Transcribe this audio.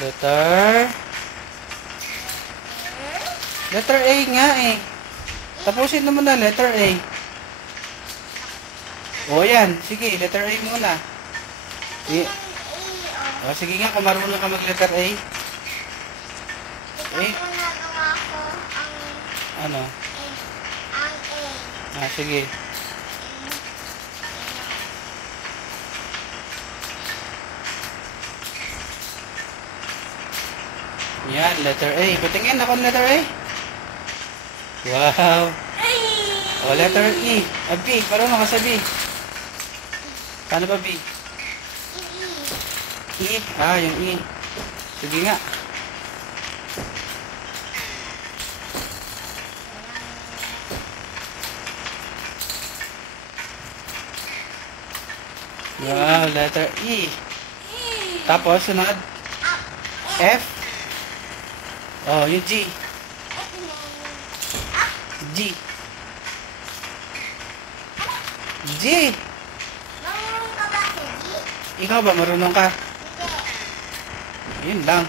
Letter... Letter A nga eh. Tapusin naman na, letter A. O yan, sige, letter A muna. Sige. O, sige nga, kung marunong ka mag-letter A. A? Ano? Ah, sige. Yan, letter A. Patingin ako ng letter A. Wow. O, letter E. B. Marunong ka sa B. Paano ba B? E. Ah, yung E. Sige nga. Wow, letter E. Tapos, sunod. F. Oh, yung G. G. G. Marunong ka ba sa G? Ikaw ba marunong ka? Hindi. Yun lang.